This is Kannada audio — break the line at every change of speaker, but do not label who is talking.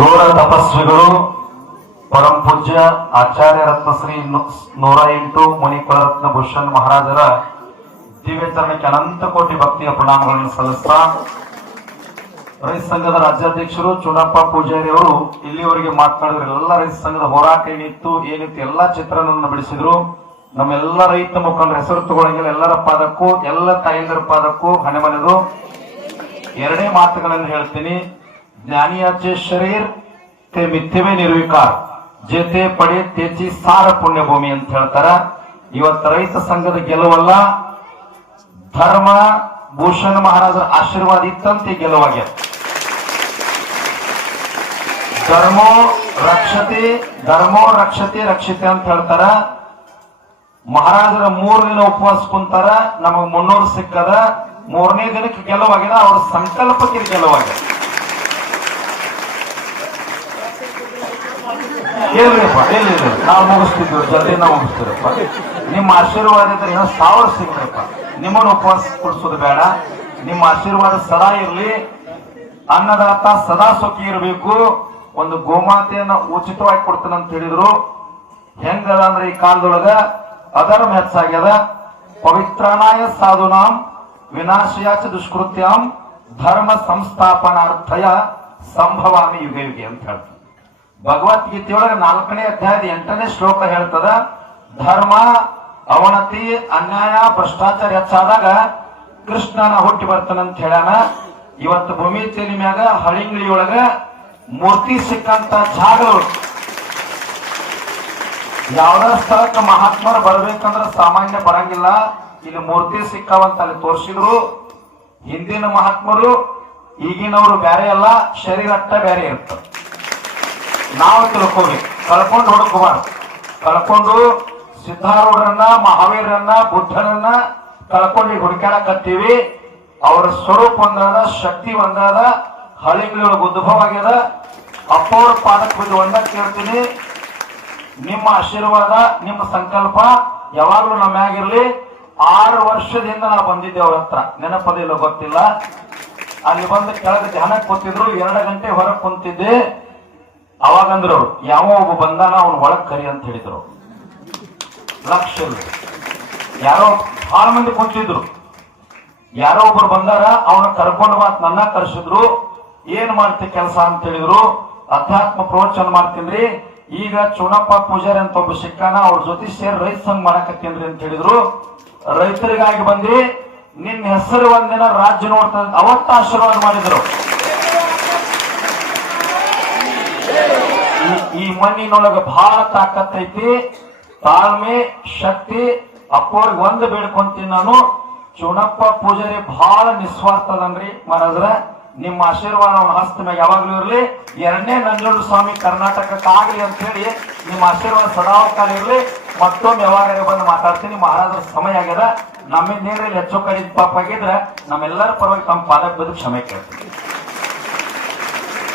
ಘೋರ ತಪಸ್ವಿಗಳು, ಪರಂ ಪೂಜ್ಯ ಆಚಾರ್ಯ ರತ್ನಶ್ರೀ ನೂರ ಎಂಟು ಮುನಿಕುಲರತ್ನ ಭೂಷಣ್ ಮಹಾರಾಜರ ದಿವ್ಯಚರಣಕ್ಕೆ ಅನಂತ ಕೋಟಿ ಭಕ್ತಿಯ ಪ್ರಣಾಮಗಳನ್ನು ಸಲ್ಲಿಸ್ತಾ, ರೈತ ಸಂಘದ ರಾಜ್ಯಾಧ್ಯಕ್ಷರು ಚುನಪ್ಪ ಪೂಜಾರಿ ಅವರು ಇಲ್ಲಿವರೆಗೆ ಮಾತನಾಡಿದ್ರು ಎಲ್ಲ ರೈತ ಸಂಘದ ಹೋರಾಟ ಏನಿತ್ತು ಏನಿತ್ತು, ಎಲ್ಲಾ ಚಿತ್ರಣವನ್ನು ಬಿಡಿಸಿದ್ರು. ನಮ್ಮೆಲ್ಲ ರೈತ ಮುಖಂಡರ ಹೆಸರು ತಗೊಳಂಗಿಲ್ಲ, ಎಲ್ಲರ ಪಾದಕ್ಕೂ, ಎಲ್ಲ ತಾಯಂದಿರ ಪಾದಕ್ಕೂ ಹಣೆಮನೆದು ಎರಡೇ ಮಾತುಗಳನ್ನು ಹೇಳ್ತೀನಿ. ಜ್ಞಾನಿಯಾಚೆ शरीर ते ಮಿಥ್ಯವೇ ನಿರ್ವಿಕಾರ. ಜೇತೆ ಪಡೆ ತೇಚಿ ಸಾರ ಪುಣ್ಯಭೂಮಿ ಅಂತ ಹೇಳ್ತಾರ. ಇವತ್ತು ರೈತ ಸಂಘದ ಗೆಲುವಲ್ಲ. ಧರ್ಮ, ಭೂಷಣ್ ಮಹಾರಾಜರ ಆಶೀರ್ವಾದ ಇತ್ತಂತೆ ಗೆಲುವಾಗ್ಯ ಧರ್ಮೋ ರಕ್ಷತೆ ಧರ್ಮೋ ರಕ್ಷತೆ ರಕ್ಷತೆ ಅಂತ ಹೇಳ್ತಾರ. ಮಹಾರಾಜರ ಮೂರು ದಿನ ಉಪವಾಸ ಕುಂತಾರ. ನಮಗ್ ಮುನ್ನೂರು ಸಿಕ್ಕದ. ಮೂರನೇ ದಿನಕ್ಕೆ ಗೆಲುವಾಗಿದೆ. ಅವ್ರ ಸಂಕಲ್ಪಕ್ಕೆ ಗೆಲುವಾಗಿದೆ. ಇರ್ಲಿಪ್ಪ ಇಲ್ಲ ನಾವು ಮುಗಿಸ್ತಿದ್ವಿ ಜಲ್ದಿ ನಾವು ಮುಗಿಸ್ತೀರಪ್ಪ ನಿಮ್ಮ ಆಶೀರ್ವಾದ ಇದ್ರೆ ಏನೋ ಸಾವಿರ ಸಿಗ್ಬೇಕಪ್ಪ. ನಿಮ್ಮನ್ನು ಉಪವಾಸ ಕುಡಿಸೋದು ಬೇಡ. ನಿಮ್ಮ ಆಶೀರ್ವಾದ ಸದಾ ಇರಲಿ. ಅನ್ನದಾತ ಸದಾ ಸುಖಿ ಇರಬೇಕು. ಒಂದು ಗೋಮಾತೆಯನ್ನ ಉಚಿತವಾಗಿ ಕೊಡ್ತೇನೆ ಅಂತ ಹೇಳಿದ್ರು. ಹೆಂಗದ ಅಂದ್ರೆ ಈ ಕಾಲದೊಳಗ? ಅಧರ್ಮ ಹೆಚ್ಚಾಗ್ಯದ. ಪವಿತ್ರಾನಾಯ ಸಾಧುನಾಂ ವಿನಾಶಯಾಚ ದುಷ್ಕೃತ್ಯಾಂ ಧರ್ಮ ಸಂಸ್ಥಾಪನಾರ್ಥಯ ಸಂಭವಾಮಿ ಯುಗ ಯುಗೆ ಅಂತ ಹೇಳ್ತಾರೆ ಭಗವದ್ಗೀತೆಯೊಳಗೆ ನಾಲ್ಕನೇ ಅಧ್ಯಾಯದ ಎಂಟನೇ ಶ್ಲೋಕ ಹೇಳ್ತದ, ಧರ್ಮ, ಅವನತಿ, ಅನ್ಯಾಯ, ಭ್ರಷ್ಟಾಚಾರ ಹೆಚ್ಚಾದಾಗ ಕೃಷ್ಣನ ಹುಟ್ಟಿ ಬರ್ತಾನಂತ ಹೇಳ್ಯಾನ. ಇವತ್ತು ಭೂಮಿ ಮ್ಯಾಗ ಹಳಿಂಗಳಿಯೊಳಗ ಮೂರ್ತಿ ಸಿಕ್ಕಂತ ಜಾಗಗಳು. ಯಾವ್ದ ಸ್ಥಳಕ್ಕೆ ಮಹಾತ್ಮರು ಬರ್ಬೇಕಂದ್ರ ಸಾಮಾನ್ಯ ಬರಂಗಿಲ್ಲ. ಇಲ್ಲಿ ಮೂರ್ತಿ ಸಿಕ್ಕಾವಂತ ಅಲ್ಲಿ ತೋರಿಸಿದ್ರು. ಹಿಂದಿನ ಮಹಾತ್ಮರು, ಈಗಿನವರು ಬೇರೆ ಅಲ್ಲ ಶರೀರ ಅಟ್ಟ ಬೇರೆ ಇರ್ತದೆ ನಾವು ತಿಳ್ಕೋವಿ ಕಳ್ಕೊಂಡು ಹುಡುಕಬಾರ್ದು ಕಳ್ಕೊಂಡು ಸಿದ್ಧಾರೂಢರನ್ನ ಮಹಾವೀರನ್ನ ಬುದ್ಧನನ್ನ ಕಳ್ಕೊಂಡು ಹುಡುಕಾಡಕತ್ತೀವಿ ಅವರ ಸ್ವರೂಪ ಒಂದಾದ, ಶಕ್ತಿ ಒಂದಾದ ಹಳಿಗಳೊಳಗೆ ಉದ್ಭವ ಆಗ್ಯದ. ಅಪ್ಪವ್ರ ಪಾದಕ್ಕೆ ಬಿದ್ದು ಕೇಳ್ತೀನಿ. ನಿಮ್ಮ ಆಶೀರ್ವಾದ, ನಿಮ್ಮ ಸಂಕಲ್ಪ ಯಾವಾಗಲೂ ನಮ್ಮ ಮ್ಯಾಗಿರ್ಲಿ ಆರು ವರ್ಷದಿಂದ ನಾವು ಬಂದಿದ್ದೆ ಅವ್ರ ಹತ್ರ. ನೆನಪದಿಲ್ಲ ಗೊತ್ತಿಲ್ಲ. ಅಲ್ಲಿ ಬಂದು ಕೆಳಗೆ ಧ್ಯಾನಕ್ಕೆ ಕೂತಿದ್ರು, ಎರಡು ಗಂಟೆ ಹೊರಗೆ ಕುಂತಿದ್ದೆ. ಅವಾಗಂದ್ರು ಯಾವ ಒಬ್ಬ ಬಂದಾನ ಅವನು ಒಳಗ್ ಕರಿ ಅಂತ ಹೇಳಿದ್ರು ಲಕ್ಷ. ಯಾರೋ ಬಹಳ ಮಂದಿ ಕುಂತಿದ್ರು. ಯಾರೋ ಒಬ್ರು ಬಂದಾರ, ಅವನ ಕರ್ಕೊಂಡು ಮಾತ್ ನನ್ನ ಕರ್ಸಿದ್ರು, ಏನ್ ಮಾಡ್ತಿ ಕೆಲಸ ಅಂತ ಹೇಳಿದ್ರು, ಅಧ್ಯಾತ್ಮ ಪ್ರವಚನ ಮಾಡ್ತೀನಿ ಈಗ ಚುನಪ್ಪ ಪೂಜಾರಿ ಅಂತ ಒಬ್ಬ ಸಿಕ್ಕಾನ, ಅವ್ರ ಜೊತೆ ಸೇರಿ ರೈತ ಸಂಘ ಮಾಡಕತ್ತೀನ್ರಿ ಅಂತ ಹೇಳಿದ್ರು. ರೈತರಿಗಾಗಿ ಬಂದಿ ನಿನ್ನ ಹೆಸರು ಒಂದಿನ ರಾಜ್ಯ ನೋಡ್ತಾ, ಅವತ್ತ ಆಶೀರ್ವಾದ ಮಾಡಿದ್ರು. ಈ- ಮಣ್ಣಿನೊಳಗ ಬಹಳ ತಾಕತ್ತೈತಿ ತಾಳ್ಮೆ, ಶಕ್ತಿ ಅಪ್ಪವ್ರಿಗೆ ಒಂದು ಬೇಡ್ಕೊಂತೀನಿ ನಾನು. ಚುನಪ್ಪ ಪೂಜಾರಿ ಬಹಳ ನಿಸ್ವಾರ್ಥದನ್ರಿ ಮಹಾರಾಜ್ರ ನಿಮ್ಮ ಆಶೀರ್ವಾದ ಅವನ ಹಸ್ತ ಮ್ಯಾಗ ಯಾವಾಗ್ಲೂ ಇರ್ಲಿ. ಎರಡನೇ ನಂಜುಂಡ ಸ್ವಾಮಿ ಕರ್ನಾಟಕಕ್ಕಾಗ್ಲಿ ಅಂತ ಹೇಳಿ ನಿಮ್ಮ ಆಶೀರ್ವಾದ ಸದಾವಕಾಲ ಇರ್ಲಿ. ಮತ್ತೊಮ್ಮೆ ಯಾವಾಗ ಬಂದು ಮಾತಾಡ್ತೀನಿ. ಮಹಾರಾಜರ ಸಮಯ ಆಗ್ಯದ. ನಮ್ಮಿಂದ ಏನ್ರಿ ಹೆಚ್ಚು ಕಡಿದ ಪಾಪ ಆಗಿದ್ರೆ, ನಮ್ಮೆಲ್ಲರ ಪರವಾಗಿ ತಮ್ಮ ಪಾದಕ್ಕೆ ಬದು ಕ್ಷಮೆ ಕೇಳ್ತೀನಿ.